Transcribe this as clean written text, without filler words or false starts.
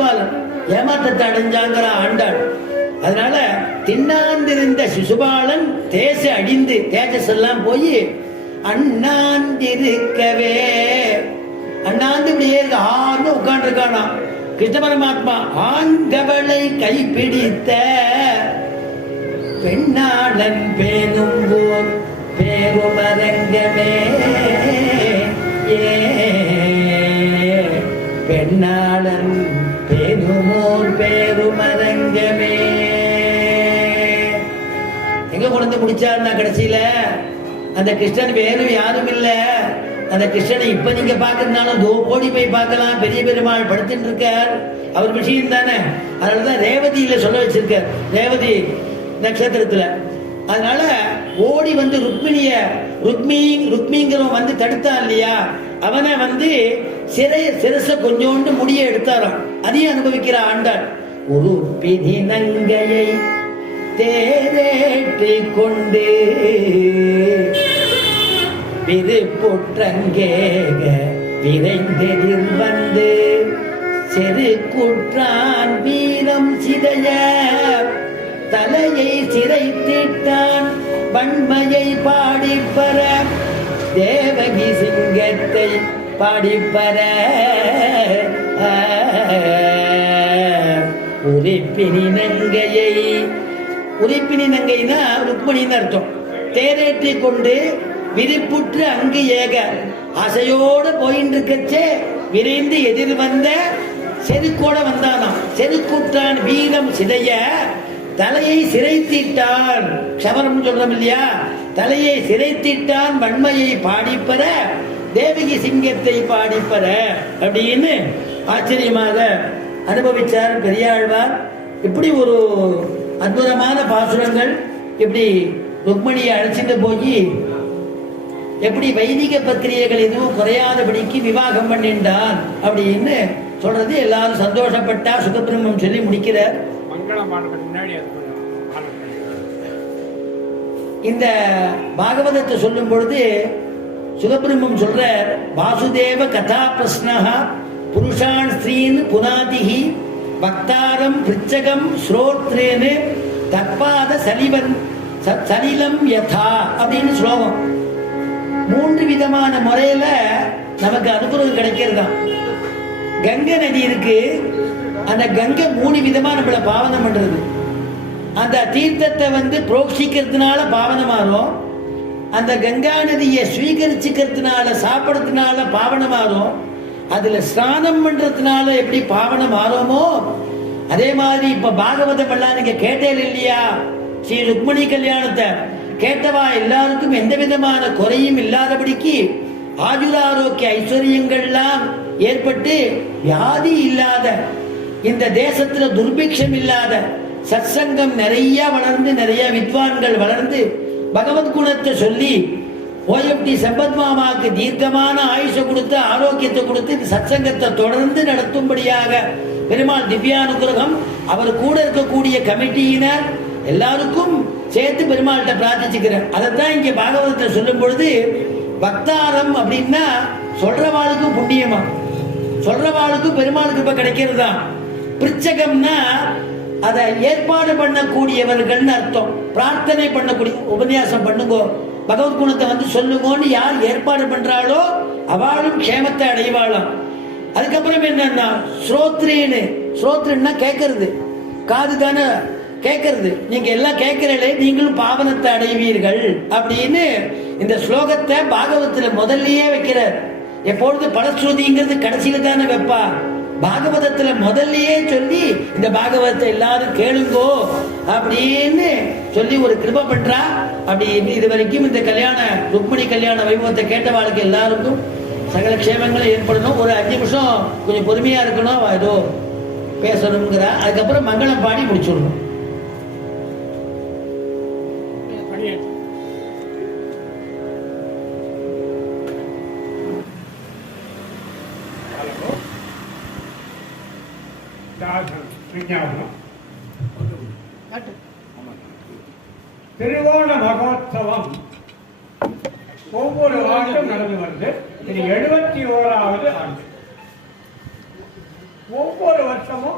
சிசுபாலன் ஏமாற்றத்தை அடைஞ்சாங்கிற ஆண்டாள். அதனால திண்ணாந்திருந்த சிசுபாலன் தேச அடிந்து தேஜஸ் எல்லாம் போய் அண்ணாந்திருக்கவே அண்ணாந்து இப்படியே ஆண்டு உட்கார்ந்துருக்கானா. கிருஷ்ண பரமாத்மா ஆண்டவளை கைப்பிடித்த பெண்ணாளன் பேணும் போர் பேருமரங்கமே பெண்ணாளன் பேணுமோர் பேருமரங்கமே. எங்க கொண்டு முடிச்சாருன்னா கடைசியில அந்த கிருஷ்ணன் வேறு யாரும் இல்ல. அந்த கிருஷ்ணனை இப்ப நீங்க பாக்குறதுனாலும் ஓடி போய் பார்க்கலாம். பெரிய பெருமாள் படுத்துட்டு இருக்கார், அவர் விஷயம் தானே. அதனாலதான் ரேவதியில சொல்ல வச்சிருக்கார், ரேவதி நட்சத்திரத்துல. அதனால ஓடி வந்து ருக்மிங்கிறவன் வந்து தடுத்தான் இல்லையா, அவனை வந்து சிரச கொஞ்சோண்டு முடிய எடுத்தாராம். அதையும் அனுபவிக்கிற ஆண்டாள். ஒரு பிதி நங்கையை தேரேற்றி கொண்டு விருப்புற்றங்கேக விரைந்தெதிர் வந்து செரு குற்றான் வீரம் சிதைய தலையை சிறைத்திட்டான் வன்மையை பாடிப்பற தேவகி சிங்கத்தை பாடிப்பற உரிப்பினி நங்கையை, உரிப்பினி நங்கைனா ருக்மணின்னு அர்த்தம். தேரேற்றி கொண்டு விரிப்புற்று அங்கு ஏக ஆசையோடு போயின்னு இருக்கச்சே விரைந்து எதிர் வந்த செருக்கோட வந்தானாம். செருக்குற்றான் வீரம் சிதைய தலையை சிறைத்திட்டான். க்ஷவரம் சொல்றோம் இல்லையா, தலையை சிறைத்திட்டான் வன்மையை பாடிப்பற தேவகி சிங்கத்தை பாடிப்பற அப்படின்னு ஆச்சரியமாக அனுபவிச்சார் பெரியாழ்வார். இப்படி ஒரு அற்புதமான பாசுரங்கள். இப்படி ருக்மணியை அழைச்சிட்டு போய் எப்படி வைதிக பத்திரிகைகள் எதுவும் குறையாதபடிக்கு விவாகம் பண்ணிட்டான் அப்படின்னு சொல்றது எல்லாரும் சந்தோஷப்பட்டா சுகபிரம்மம் சொல்லி முடிக்கிறார். இந்த பாகவதத்தை சொல்லும் பொழுது சுகபிரம்மம் சொல்ற வாசுதேவ கதா பிரஸ்னஹா புருஷான் ஸ்ரீன் புனாதிஹி வக்தாரம் பிருச்சகம் ஸ்ரோத்ரேனு தற்பாத சலிலம் யதா அப்படின்னு ஸ்லோகம். 3 விதமான முறையில நமக்கு அனுகிரகம் கிடைக்கிறதாம். கங்கை நதி இருக்கு, அந்த கங்கை 3 விதமா நம்மளை பாவனம் பண்றது. அந்த தீர்த்தத்தை வந்து புரோக்ஷிக்கிறதுனால பாவனமாகும், அந்த கங்கா நதியை ஸ்வீகரிச்சுக்கிறதுனால சாப்பிடறதுனால பாவனமாகும், அதுல ஸ்நானம் பண்றதுனால எப்படி பாவனம் ஆறோமோ அதே மாதிரி இப்ப பாகவதம் எல்லாம் நீங்க கேட்டேன் இல்லையா, ஸ்ரீ ருக்மணி கல்யாணத்தை கேட்டவா எல்லாருக்கும் எந்த விதமான குறையும் இல்லாதபடிக்கு ஆயுராரோக்கிய ஐஸ்வர்யங்கள்லாம் ஏற்பட்டு வியாதி இல்லாத, இந்த தேசத்துல துர்பிக்ஷம் இல்லாத, சத்சங்கம் நிறைய வளர்ந்து நிறைய வித்வான்கள் வளர்ந்து பகவத் குணத்தை சொல்லி ஓஎம்டி சம்பத் மாமாவுக்கு தீர்க்கமான ஆயுஷை கொடுத்து ஆரோக்கியத்தை கொடுத்து இந்த சத்சங்கத்தை தொடர்ந்து நடத்தும்படியாக பெருமாள் திவ்யானுகிரகம் அவர் கூட இருக்கக்கூடிய கமிட்டியினர் எல்லாருக்கும் சேர்த்து பெருமாள்கிட்ட பிரார்த்திச்சுக்கிறேன். அதைத்தான் இங்க பாகவதத்தை சொல்லும் பொழுது பக்தாரம் அப்படின்னா சொல்றவாளுக்கும் புண்ணியமா, சொல்றவாளுக்கும் பெருமாளுக்கு இப்ப கிடைக்கிறதா. பிரிச்சகம்னா அதை ஏற்பாடு பண்ணக்கூடியவர்கள்னு அர்த்தம். பிரார்த்தனை பண்ணக்கூடிய, உபன்யாசம் பண்ணுங்க பகவத் குணத்தை வந்து சொல்லுங்கன்னு யார் ஏற்பாடு பண்றாளோ அவளும் க்ஷேமத்தை அடைவாளாம். அதுக்கப்புறம் என்னன்னா ஸ்ரோத்ரேன்னு, ஸ்ரோத்ரன்னா கேட்கறது, காது தானே கேட்கறது, நீங்க எல்லாம் கேட்கிறீங்களே நீங்களும் பாவனத்தை அடைவீர்கள் அப்படின்னு இந்த ஸ்லோகத்தை பாகவத்துல முதல்லயே வைக்கிறார். எப்பொழுது பலஸ்ருதிங்கிறது கடைசியில தானே வைப்பா, பாகவதத்துல முதல்லயே சொல்லி இந்த பாகவதத்தை எல்லாரும் கேளுங்கோ அப்படின்னு சொல்லி ஒரு கிருபை பண்றா. அப்படி இது வரைக்கும் இந்த கல்யாண ருக்மிணி கல்யாண வைபவத்தை கேட்டவாளுக்கு எல்லாருக்கும் சகல க்ஷேமங்களும் ஏற்படணும். ஒரு 5 நிமிஷம் கொஞ்சம் பொறுமையா இருக்கணும், ஏதோ பேசணுங்கிற, அதுக்கப்புறம் மங்களம் பாடி முடிச்சுடணும். திருவோண மகோத்சவம் ஒவ்வொரு ஆண்டும் நடந்து வருது. இது 71வது ஆண்டு. ஒவ்வொரு வருஷமும்